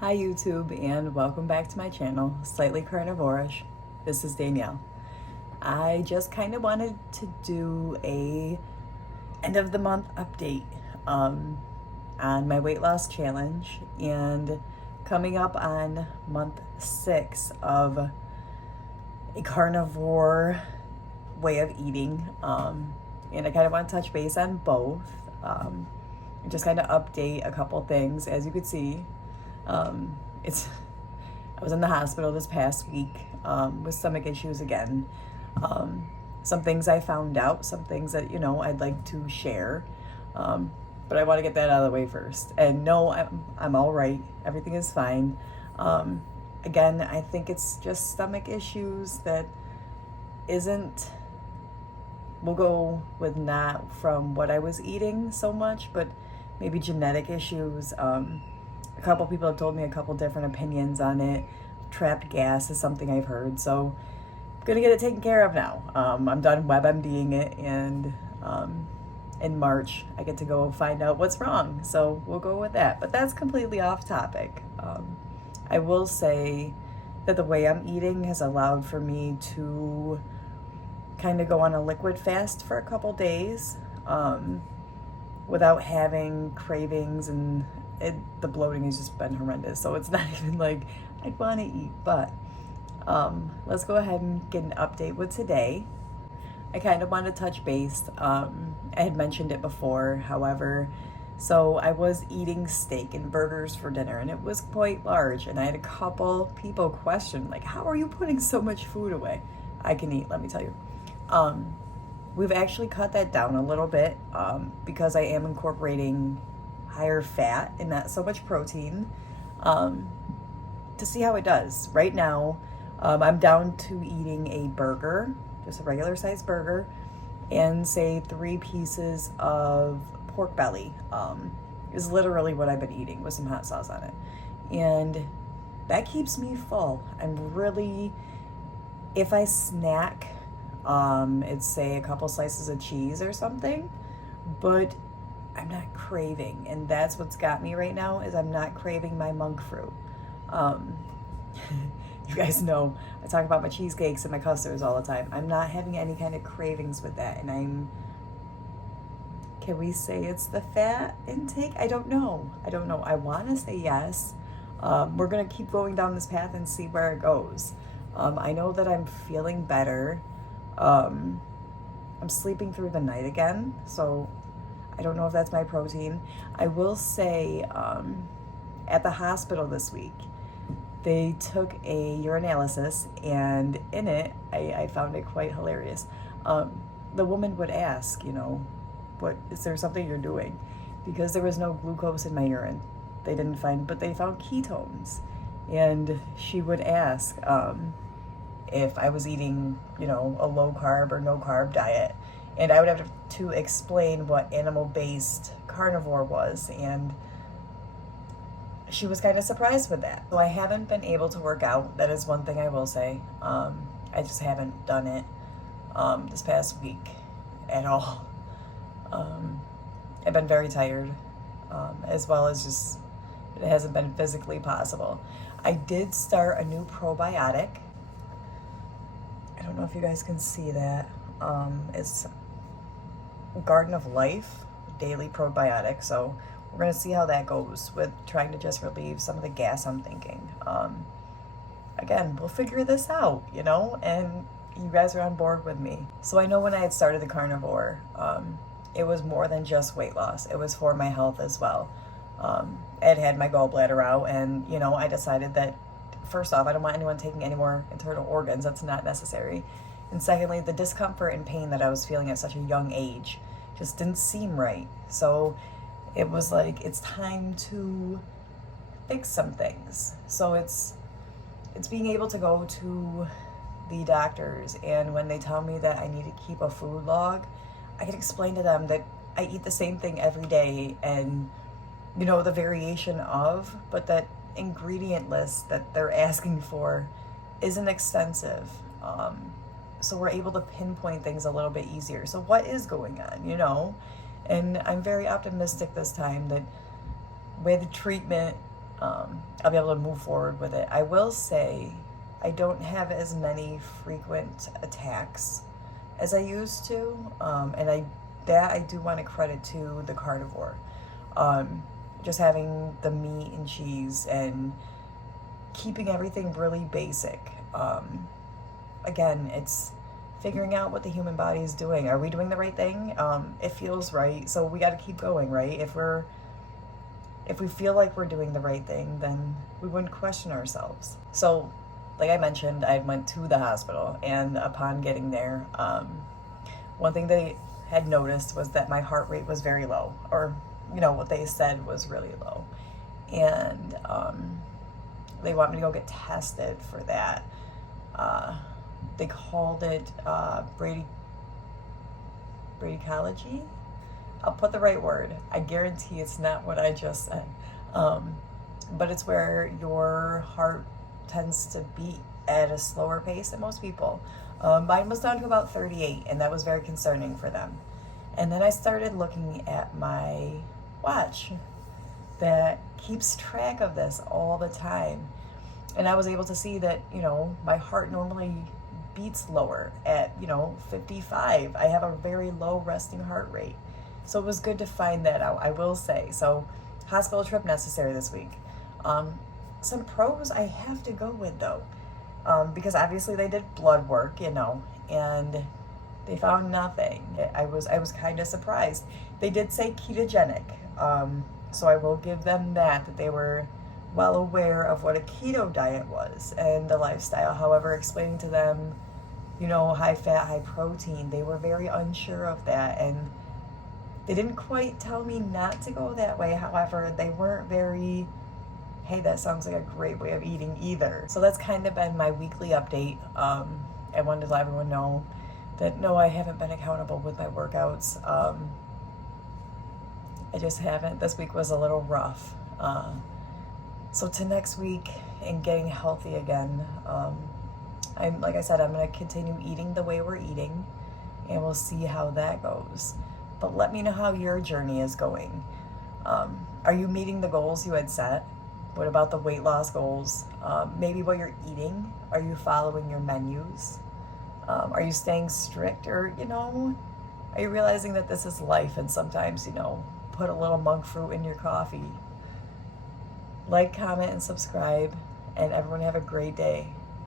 Hi YouTube, and welcome back to my channel, Slightly Carnivorish. This is Danielle. I just kind of wanted to do a end of the month update on my weight loss challenge, and coming up on month 6 of a carnivore way of eating, and I kind of want to touch base on both, and just kind of update a couple things. As you could see, I was in the hospital this past week with stomach issues again. Some things I found out, some things that, I'd like to share. But I want to get that out of the way first. And no, I'm all right. Everything is fine. Again, I think it's just stomach issues that we'll go with not from what I was eating so much, but maybe genetic issues. A couple people have told me a couple different opinions on it. Trapped gas is something I've heard, so I'm gonna get it taken care of now. I'm done WebMDing it, and in March I get to go find out what's wrong, so we'll go with that. But that's completely off topic. I will say that the way I'm eating has allowed for me to kind of go on a liquid fast for a couple days without having cravings, and the bloating has just been horrendous. So it's not even like I'd want to eat, but let's go ahead and get an update with today. I kind of want to touch base. I had mentioned it before, however, so I was eating steak and burgers for dinner, and it was quite large, and I had a couple people question, like, how are you putting so much food away? I can eat, let me tell you. We've actually cut that down a little bit because I am incorporating higher fat and not so much protein, to see how it does. Right now, I'm down to eating a burger, just a regular sized burger, and say 3 pieces of pork belly, is literally what I've been eating with some hot sauce on it. And that keeps me full. If I snack, it's say a couple slices of cheese or something, but I'm not craving, and that's what's got me right now, is I'm not craving my monk fruit. You guys know I talk about my cheesecakes and my custards all the time. I'm not having any kind of cravings with that, and can we say it's the fat intake? I don't know. I want to say yes. We're gonna keep going down this path and see where it goes. I know that I'm feeling better. I'm sleeping through the night again, so I don't know if that's my protein. I will say, at the hospital this week, they took a urinalysis, and in it, I found it quite hilarious. The woman would ask, what is there something you're doing? Because there was no glucose in my urine. They didn't find, but they found ketones. And she would ask if I was eating, a low carb or no carb diet. And I would have to explain what animal-based carnivore was, and she was kind of surprised with that. So I haven't been able to work out. That is one thing I will say. I just haven't done it this past week at all. I've been very tired, as well as just it hasn't been physically possible. I did start a new probiotic. I don't know if you guys can see that. It's Garden of Life daily probiotic, so we're gonna see how that goes with trying to just relieve some of the gas I'm thinking. Again, we'll figure this out, and you guys are on board with me. So I know when I had started the carnivore, it was more than just weight loss. It was for my health as well. I had my gallbladder out, and I decided that, first off, I don't want anyone taking any more internal organs. That's not necessary. And secondly, the discomfort and pain that I was feeling at such a young age just didn't seem right. So it was like, it's time to fix some things. So it's being able to go to the doctors, and when they tell me that I need to keep a food log, I can explain to them that I eat the same thing every day, and the variation of, but that ingredient list that they're asking for isn't extensive. So we're able to pinpoint things a little bit easier. So what is going on, And I'm very optimistic this time that with treatment, I'll be able to move forward with it. I will say I don't have as many frequent attacks as I used to, and I do want to credit to the carnivore. Just having the meat and cheese and keeping everything really basic. Again, it's figuring out what the human body is doing. Are we doing the right thing? It feels right, so we got to keep going, right? If we feel like we're doing the right thing, then we wouldn't question ourselves. So, like I mentioned, I went to the hospital, and upon getting there, one thing they had noticed was that my heart rate was very low, or what they said was really low, and they want me to go get tested for that. They called it bradycardia. I'll put the right word. I guarantee it's not what I just said. But it's where your heart tends to beat at a slower pace than most people. Mine was down to about 38, and that was very concerning for them. And then I started looking at my watch that keeps track of this all the time. And I was able to see that, my heart normally beats lower at, 55. I have a very low resting heart rate. So it was good to find that out, I will say. So hospital trip necessary this week. Some pros I have to go with though, because obviously they did blood work, and they found nothing. I was kind of surprised. They did say ketogenic, so I will give them that they were well aware of what a keto diet was and the lifestyle. However, explaining to them, high fat, high protein, they were very unsure of that, and they didn't quite tell me not to go that way. However, they weren't very, hey, that sounds like a great way of eating either. So that's kind of been my weekly update. I wanted to let everyone know that no, I haven't been accountable with my workouts. I just haven't. This week was a little rough. So to next week and getting healthy again, like I said, I'm going to continue eating the way we're eating, and we'll see how that goes. But let me know how your journey is going. Are you meeting the goals you had set? What about the weight loss goals? Maybe what you're eating? Are you following your menus? Are you staying strict? Or, are you realizing that this is life, and sometimes, put a little monk fruit in your coffee? Like, comment, and subscribe, and everyone have a great day.